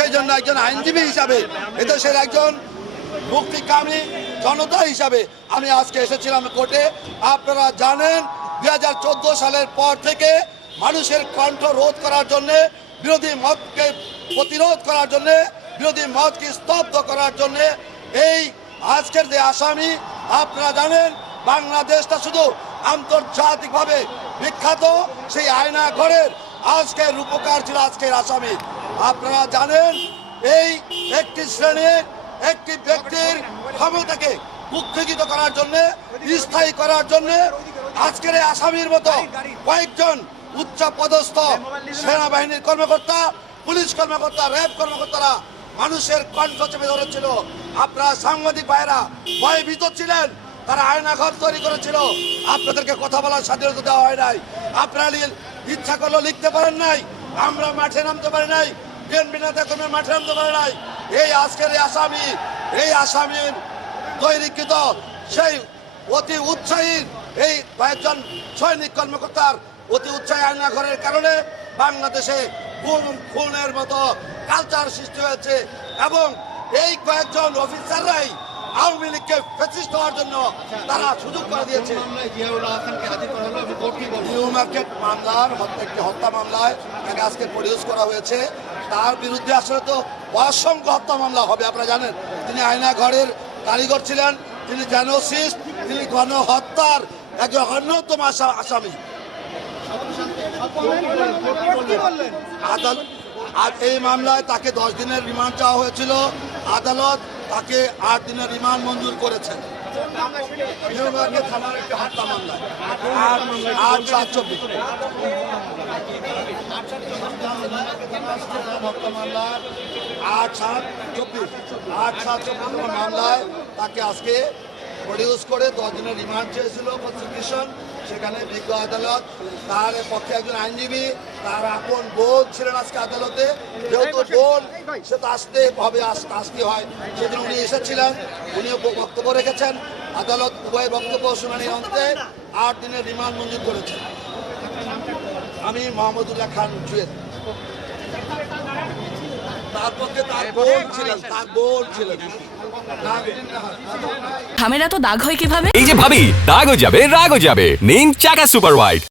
সেই জন্য একজন আইনজীবী হিসাবে এদেশের একজন মুক্তিকামী জনতা হিসাবে আমি আজকে এসেছিলাম কোর্টে। আপনারা জানেন 2014 সালের পর থেকে মানুষের কণ্ঠ রোধ করার জন্যে, বিরোধী মতকে প্রতিরোধ করার জন্যে, বিরোধী মতকে স্তব্ধ করার জন্যে এই আজকের যে আসামি, আপনারা জানেন বাংলাদেশটা শুধু আন্তর্জাতিকভাবে বিখ্যাত সেই আয়না ঘরের আজকের রূপকার ছিল আজকের আসামি। আপনারা জানেন এই একটি শ্রেণীর একটি ব্যক্তির ক্ষমতাকে কুক্ষিগত করার জন্য, স্থায়ী করার জন্য আজকের এই আসামির মতো কয়েকজন উচ্চ পদস্থ সেনাবাহিনীর কর্মকর্তা, পুলিশ কর্মকর্তা, র্যাব কর্মকর্তারা মানুষের কণ্ঠ চেপে ধরেছিল। আপনারা সাংবাদিক ভাইরা ভয়ভীত ছিলেন, তারা আয়নাঘর তৈরি করেছিল, আপনাদেরকে কথা বলার স্বাধীনতা দেওয়া হয় নাই, আপনারা ইচ্ছা করলেও লিখতে পারেন নাই, আমরা মাঠে নামতে পারি নাই, বিএনপি নেতা কর্মী মাঠে নামতে পারে নাই। এই আজকের এই আসামির তৈরিকৃত সেই অতি উৎসাহী এই কয়েকজন সৈনিক কর্মকর্তার অতি উৎসাহী আয়নাঘরের কারণে বাংলাদেশে খুনের মতো কালচার সৃষ্টি হয়েছে এবং এই কয়েকজন অফিসাররাই আওয়ামী লীগকে ফ্যাসিস্ট হওয়ার জন্য তারা সুযোগ করে দিয়েছে। নিউ মার্কেট মামলার একটি হত্যা মামলায় তাকে আজকে প্রডিউস করা হয়েছে। তার বিরুদ্ধে আসলে তো অসংখ্য হত্যা মামলা হবে। আপনারা জানেন তিনি আয়না ঘরের কারিগর ছিলেন, তিনি জেনোসিস্ট, তিনি গণহত্যার একজন অন্যতম আসামি। আদালত আজ এই মামলায় তাকে 10 দিনের রিমান্ড চাওয়া হয়েছিল, আদালত তাকে 8 দিনের রিমান্ড মঞ্জুর করেছেন। নিউ মার্কেট থানার একটি হত্যা মামলায় 8/7/24 মামলায় তাকে আজকে প্রডিউস করে 10 দিনের রিমান্ড চেয়েছিল প্রসিকিউশন। সেখানে বিজ্ঞ আদালত তার পক্ষে একজন আইনজীবী, তার আপন বোন ছিলেন আজকে আদালতে। যেহেতু বোন সে তো আসতে হবে, আসতে হয়, সেজন্য উনি এসেছিলেন, উনিও বক্তব্য রেখেছেন। আদালত উভয় বক্তব্য শুনানি অন্তে 8 দিনের রিমান্ড মঞ্জুর করেছেন। আমি মোহাম্মদুল্লাহ খান জুয়েল, তার পক্ষে তার বোন ছিলেন। ঝামেলা তো দাগ হয় কিভাবে? এই যে ভাবি, দাগও যাবে রাগও যাবে, নিন চাকা সুপার হোয়াইট।